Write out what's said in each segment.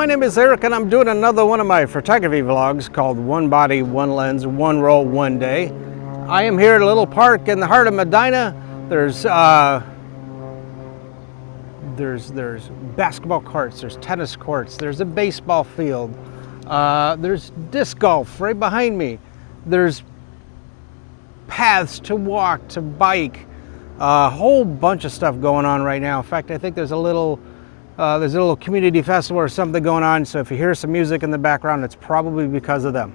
my name is Eric and I'm doing another one of my photography vlogs called One Body, One Lens, One Roll, One Day. I am here at a little park in the heart of Medina. There's basketball courts, there's tennis courts, there's a baseball field, there's disc golf right behind me. There's paths to walk, to bike, a whole bunch of stuff going on right now. In fact, I think there's a little community festival or something going on, so if you hear some music in the background, it's probably because of them.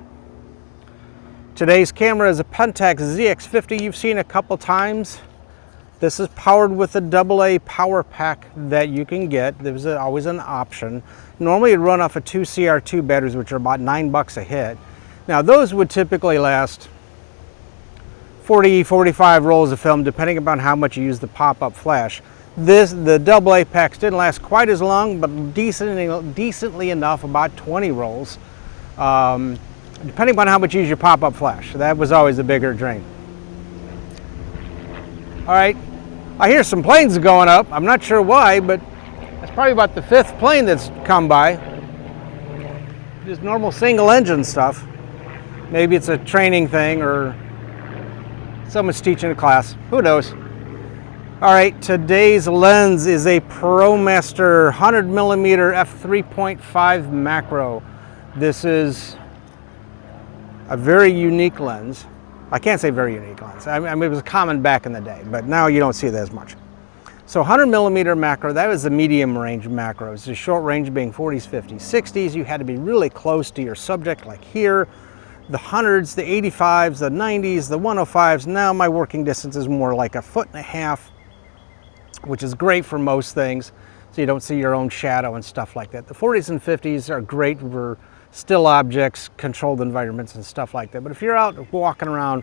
Today's camera is a Pentax ZX50 you've seen a couple times. This is powered with a AA power pack that you can get. There's always an option. Normally it'd run off of 2 CR2 batteries, which are about $9 a hit. Now those would typically last 40-45 rolls of film, depending upon how much you use the pop-up flash. The AA packs didn't last quite as long, but decently enough, about 20 rolls, depending upon how much you use your pop-up flash. That was always the bigger drain. All right, I hear some planes going up. I'm not sure why, but that's probably about the 5th plane that's come by. Just normal single engine stuff. Maybe it's a training thing or someone's teaching a class, who knows? All right, today's lens is a Promaster 100mm f3.5 macro. This is a very unique lens. I can't say very unique lens. I mean, it was common back in the day, but now you don't see that as much. So 100mm macro, that was the medium range macros. The short range being 40s, 50s, 60s. You had to be really close to your subject, like here. The 100s, the 85s, the 90s, the 105s. Now my working distance is more like 1.5 feet, which is great for most things, so you don't see your own shadow and stuff like that. The 40s and 50s are great for still objects, controlled environments and stuff like that. But if you're out walking around,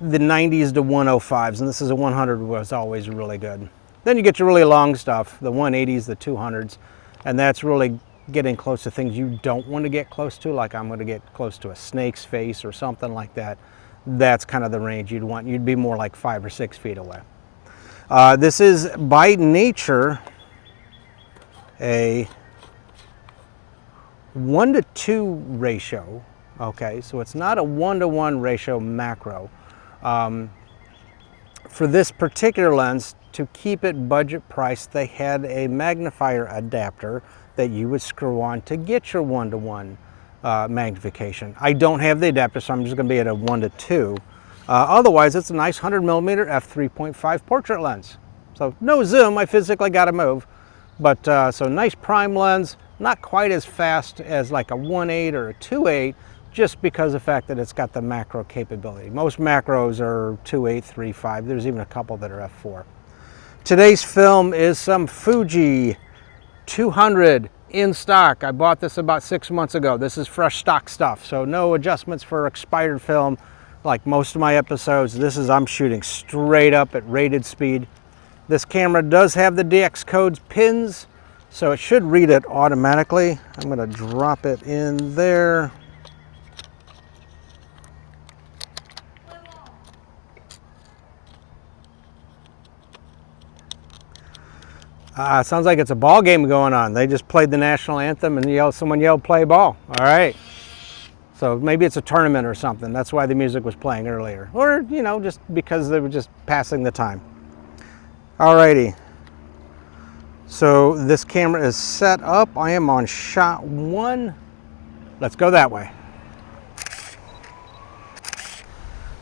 the 90s to 105s, and this is a 100, was always really good. Then you get your really long stuff, the 180s, the 200s, and that's really getting close to things you don't want to get close to, like I'm going to get close to a snake's face or something like that. That's kind of the range you'd want. You'd be more like 5 or 6 feet away. This is by nature a 1:2 ratio. Okay, so it's not a 1:1 ratio macro. For this particular lens, to keep it budget priced, they had a magnifier adapter that you would screw on to get your 1:1 magnification. I don't have the adapter, so I'm just going to be at a 1:2. Otherwise, it's a nice 100mm f3.5 portrait lens. So no zoom, I physically got to move. But so nice prime lens, not quite as fast as like a 1.8 or a 2.8, just because of the fact that it's got the macro capability. Most macros are 2.8, 3.5. There's even a couple that are f4. Today's film is some Fuji 200 in stock. I bought this about 6 months ago. This is fresh stock stuff, so no adjustments for expired film. Like most of my episodes, I'm shooting straight up at rated speed. This camera does have the DX codes pins, so it should read it automatically. I'm going to drop it in there. Sounds like it's a ball game going on. They just played the national anthem and someone yelled play ball. All right. So maybe it's a tournament or something. That's why the music was playing earlier. Or, you know, just because they were just passing the time. Alrighty. So this camera is set up. I am on shot 1. Let's go that way.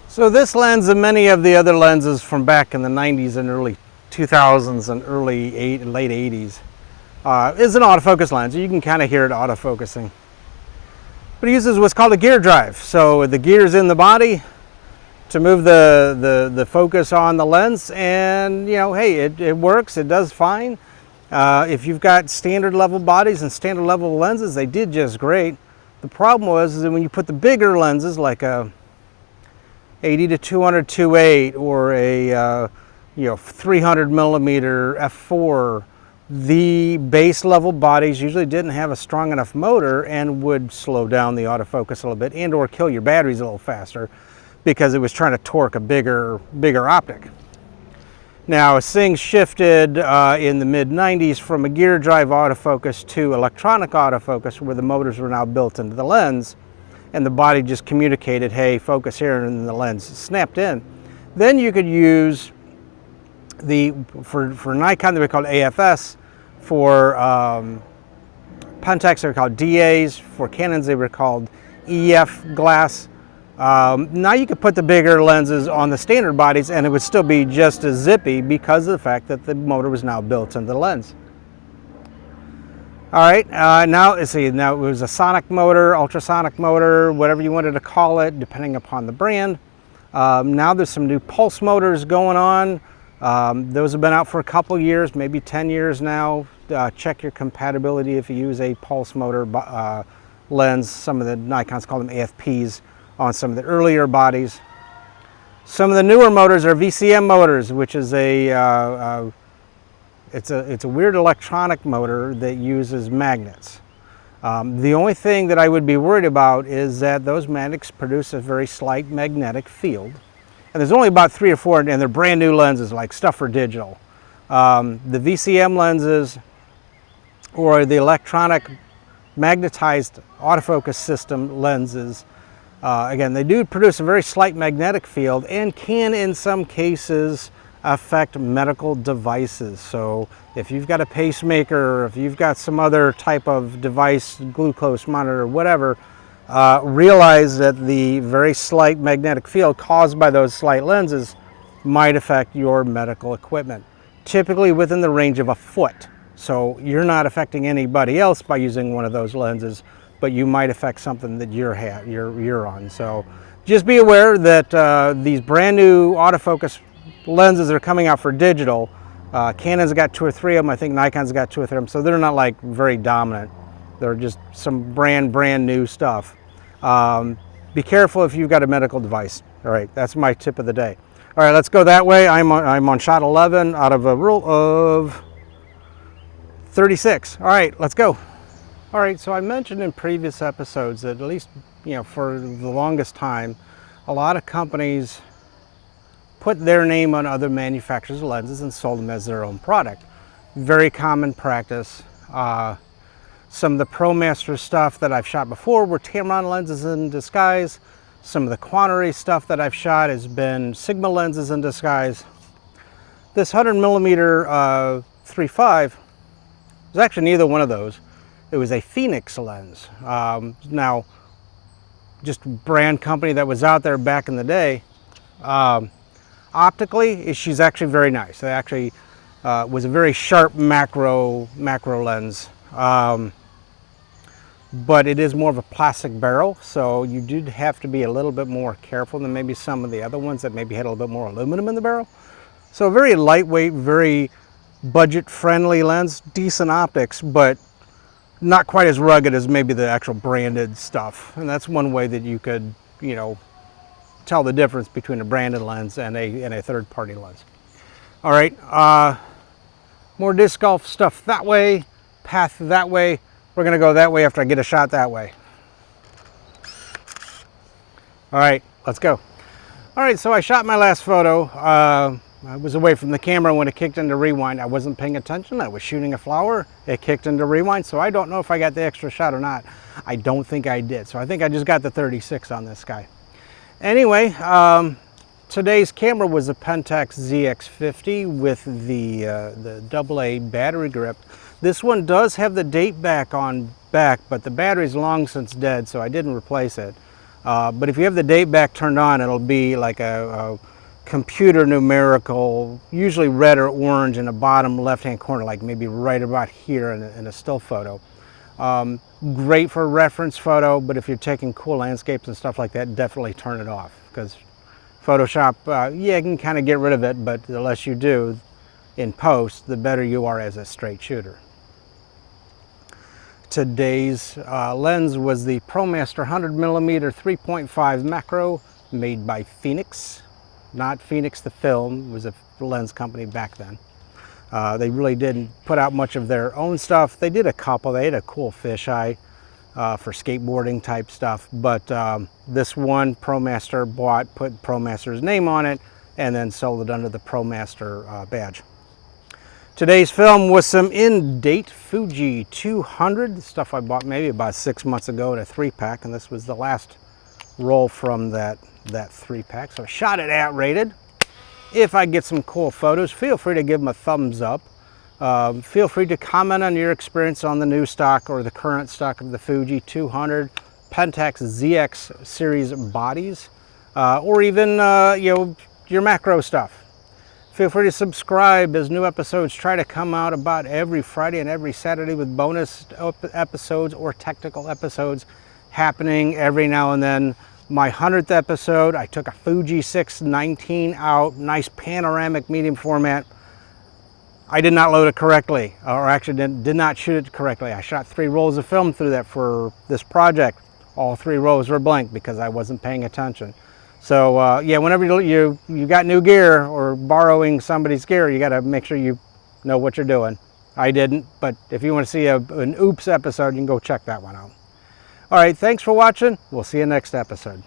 So this lens and many of the other lenses from back in the 90s and early 2000s and late 80s is an autofocus lens. You can kind of hear it autofocusing. But it uses what's called a gear drive. So the gear's in the body to move the focus on the lens, and you know, hey, it works, it does fine. If you've got standard level bodies and standard level lenses, they did just great. The problem was that when you put the bigger lenses, like a 80 to 200 2.8 or a 300mm f4, the base level bodies usually didn't have a strong enough motor and would slow down the autofocus a little bit and or kill your batteries a little faster because it was trying to torque a bigger optic. Now, as things shifted in the mid-90s from a gear drive autofocus to electronic autofocus, where the motors were now built into the lens, and the body just communicated, hey, focus here, and the lens snapped in, then you could use for Nikon, they were called AFS, for Pentax, they were called DAs, for Canons, they were called EF glass. Now you could put the bigger lenses on the standard bodies and it would still be just as zippy because of the fact that the motor was now built into the lens. All right, now let's see, now it was a sonic motor, ultrasonic motor, whatever you wanted to call it, depending upon the brand. Now there's some new pulse motors going on. Those have been out for a couple years, maybe 10 years now. Check your compatibility if you use a pulse motor lens. Some of the Nikons call them AFPs on some of the earlier bodies. Some of the newer motors are VCM motors, which is it's a weird electronic motor that uses magnets. The only thing that I would be worried about is that those magnets produce a very slight magnetic field. And there's only about 3 or 4, and they're brand new lenses, like stuff for digital. The VCM lenses or the electronic magnetized autofocus system lenses, again, they do produce a very slight magnetic field and can, in some cases, affect medical devices. So if you've got a pacemaker, or if you've got some other type of device, glucose monitor, whatever, realize that the very slight magnetic field caused by those slight lenses might affect your medical equipment, typically within the range of a foot. So you're not affecting anybody else by using one of those lenses, but you might affect something that you're on. So just be aware that these brand new autofocus lenses are coming out for digital. Canon's got 2 or 3 of them. I think Nikon's got 2 or 3 of them. So they're not like very dominant. They're just some brand new stuff. Be careful if you've got a medical device. All right, that's my tip of the day. All right, let's go that way. I'm on shot 11 out of a rule of 36. All right, let's go. All right, so I mentioned in previous episodes that, at least, you know, for the longest time, a lot of companies put their name on other manufacturers' lenses and sold them as their own product. Very common practice. Some of the Promaster stuff that I've shot before were Tamron lenses in disguise. Some of the Quantary stuff that I've shot has been Sigma lenses in disguise. This 100mm 3.5 was actually neither one of those. It was a Phoenix lens. Now, just brand company that was out there back in the day. Optically, she's actually very nice. It actually was a very sharp macro lens. But it is more of a plastic barrel, so you do have to be a little bit more careful than maybe some of the other ones that maybe had a little bit more aluminum in the barrel. So very lightweight, very budget-friendly lens, decent optics, but not quite as rugged as maybe the actual branded stuff. And that's one way that you could, you know, tell the difference between a branded lens and a third-party lens. All right, more disc golf stuff that way, path that way. We're gonna go that way after I get a shot that way. All right, let's go. All right, so I shot my last photo. I was away from the camera when it kicked into rewind. I wasn't paying attention. I was shooting a flower. It kicked into rewind, so I don't know if I got the extra shot or not. I don't think I did, so I think I just got the 36 on this guy. Anyway, today's camera was a Pentax ZX50 with the AA battery grip. This one does have the date back on back, but the battery's long since dead, so I didn't replace it. But if you have the date back turned on, it'll be like a computer numerical, usually red or orange in the bottom left-hand corner, like maybe right about here in a still photo. Great for a reference photo, but if you're taking cool landscapes and stuff like that, definitely turn it off, because Photoshop, yeah, you can kind of get rid of it, but the less you do in post, the better you are as a straight shooter. Today's lens was the Promaster 100mm 3.5 macro, made by Phoenix. Not Phoenix the film, it was a lens company back then. They really didn't put out much of their own stuff. They did a couple. They had a cool fisheye for skateboarding type stuff, but this one Promaster bought, put Promaster's name on it, and then sold it under the Promaster badge. Today's film was some in-date Fuji 200, stuff I bought maybe about 6 months ago in a 3-pack, and this was the last roll from that 3-pack. So I shot it at-rated. If I get some cool photos, feel free to give them a thumbs up. Feel free to comment on your experience on the new stock or the current stock of the Fuji 200, Pentax ZX series bodies, or even your macro stuff. Feel free to subscribe as new episodes try to come out about every Friday and every Saturday, with bonus episodes or technical episodes happening every now and then. My 100th episode, I took a Fuji 619 out, nice panoramic medium format. I did not load it correctly, or actually did not shoot it correctly. I shot 3 rolls of film through that for this project. All 3 rolls were blank because I wasn't paying attention. So yeah, whenever you got new gear or borrowing somebody's gear, you got to make sure you know what you're doing. I didn't, but if you want to see an oops episode, you can go check that one out. All right, thanks for watching. We'll see you next episode.